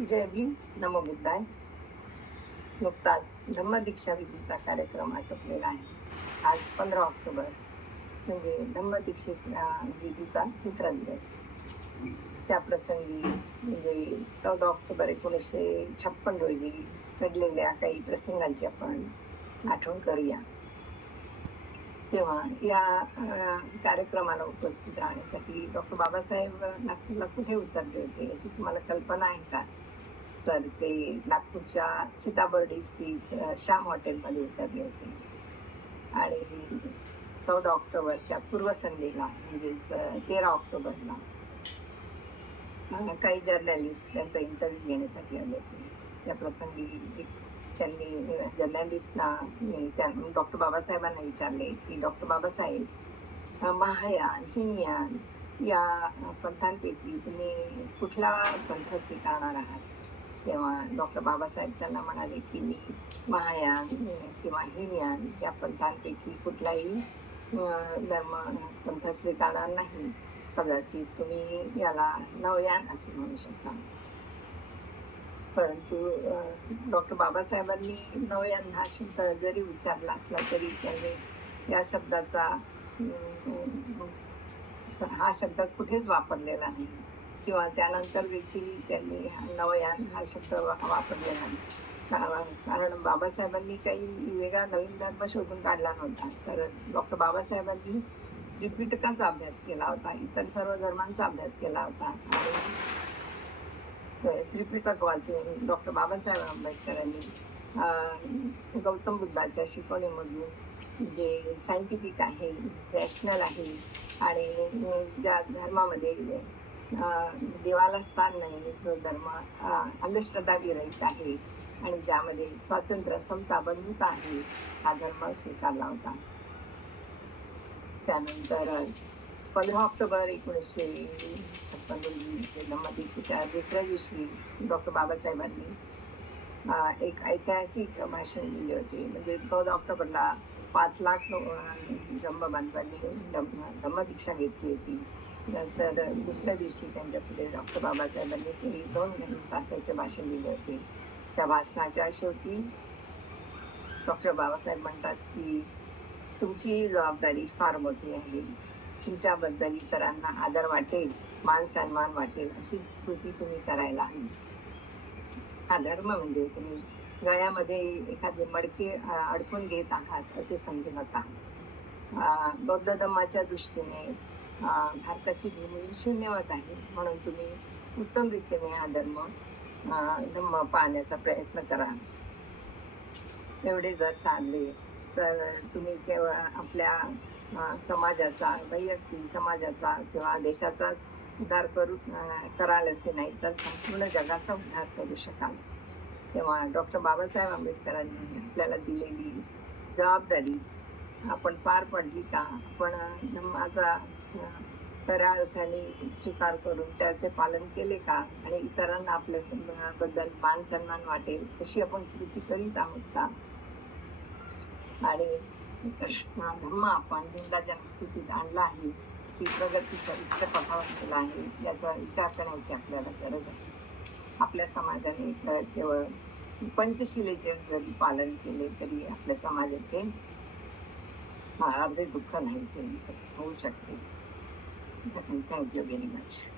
जय भीम. नमबुद्धाय नुकताच धम्मदीक्षा विधीचा कार्यक्रम आटोपलेला आहे. आज पंधरा ऑक्टोबर म्हणजे धम्मदीक्षेचा विधीचा दुसरा दिवस. त्या प्रसंगी म्हणजे चौदा ऑक्टोबर एकोणीसशे छप्पन रोजी घडलेल्या काही प्रसंगांची आपण आठवण करूया. तेव्हा या कार्यक्रमाला उपस्थित राहण्यासाठी डॉक्टर बाबासाहेब नागपूरला कुठे उतरले होते याची तुम्हाला कल्पना आहे का? तर ते नागपूरच्या सीताबर्डी स्थित श्याम हॉटेलमध्ये उतरले होते. आणि चौदा ऑक्टोबरच्या पूर्वसंध्येला म्हणजेच तेरा ऑक्टोबरला काही जर्नलिस्ट त्यांचा इंटरव्ह्यू घेण्यासाठी आले होते. त्या प्रसंगी त्यांनी जर्नलिस्टना त्या डॉक्टर बाबासाहेबांना विचारले की डॉक्टर बाबासाहेब महायान हिमयान या पंथांपैकी तुम्ही कुठला पंथ स्वीकारणार आहात? तेव्हा डॉक्टर बाबासाहेब त्यांना म्हणाले की मी महायान किंवा हिनयान या पंथांपैकी कुठलाही धर्म पंथ स्वीकारणार नाही. कदाचित तुम्ही याला नवयान असे म्हणू शकता. परंतु डॉक्टर बाबासाहेबांनी नवयान हा शब्द जरी उच्चारला असला तरी त्यांनी या शब्दाचा हा शब्द कुठेच वापरलेला नाही. किंवा त्यानंतर देखील त्यांनी नवयान हा शब्द वापरलेला नाही कारण कारण बाबासाहेबांनी काही वेगळा नवीन धर्म शोधून काढला नव्हता. तर डॉक्टर बाबासाहेबांनी त्रिपिटकाचा अभ्यास केला होता इतर सर्व धर्मांचा अभ्यास केला होता. आणि त्रिपिटक वाचून डॉक्टर बाबासाहेब आंबेडकरांनी गौतम बुद्धाच्या शिकवणीमधून जे सायंटिफिक आहे रॅशनल आहे आणि ज्या धर्मामध्ये देवाला स्थान नाही जो धर्म अंधश्रद्धा विरहित आहे. आणि ज्यामध्ये स्वातंत्र्य समता बंधुता आहे हा धर्म स्वीकारला होता त्यानंतर पंधरा ऑक्टोबर एकोणीसशे छप्पन रोजी जन्मदिवशीच्या दुसऱ्या दिवशी डॉक्टर बाबासाहेबांनी एक ऐतिहासिक भाषण दिले होते. म्हणजे चौदा ऑक्टोबरला पाच लाख धम्म बांधवांनी धम्म धम्मदीक्षा घेतली होती. नंतर दुसऱ्या दिवशी त्यांच्या पुढे डॉक्टर बाबासाहेबांनी ते दोन तासाचे भाषण दिले होते त्या भाषणाच्या शेवटी डॉक्टर बाबासाहेब म्हणतात की तुमची जबाबदारी फार मोठी आहे तुमच्याबद्दल इतरांना आदर वाटेल मान सन्मान वाटेल अशीच कृती तुम्ही करायला हवी हा धर्म म्हणजे तुम्ही गळ्यामध्ये एखादे मडके अडकून घेत आहात असे समजू नका बौद्ध धर्माच्या दृष्टीने भारताची भूमी शून्यवत आहे. म्हणून तुम्ही उत्तम रीतीने हा धर्म धम्म पाहण्याचा प्रयत्न करा. एवढे जर साधले तर तुम्ही केवळ आपल्या समाजाचा वैयक्तिक समाजाचा किंवा देशाचाच उद्धार करू कराल असे नाही तर संपूर्ण जगाचा उद्धार करू शकाल. तेव्हा डॉक्टर बाबासाहेब आंबेडकरांनी आपल्याला दिलेली जबाबदारी आपण पार पडली का? आपण धम्माचा अ, त्याने स्वीकार करून त्याचे पालन केले का? आणि इतरांना आपल्या बद्दल मान सन्मान वाटेल अशी आपण कृती करीत आहोत का? आणि धर्म आपण लिंगा जनस्थितीत आणला आहे की प्रगतीच्या उच्च पथावर केला आहे याचा विचार करण्याची आपल्याला गरज आहे. आपल्या समाजाने केवळ पंचशिलेचे जरी पालन केले तरी आपल्या समाजाचे अर्धे दुःख नाही होऊ शकते. होऊ शकते थँक्यू व्हेरी मच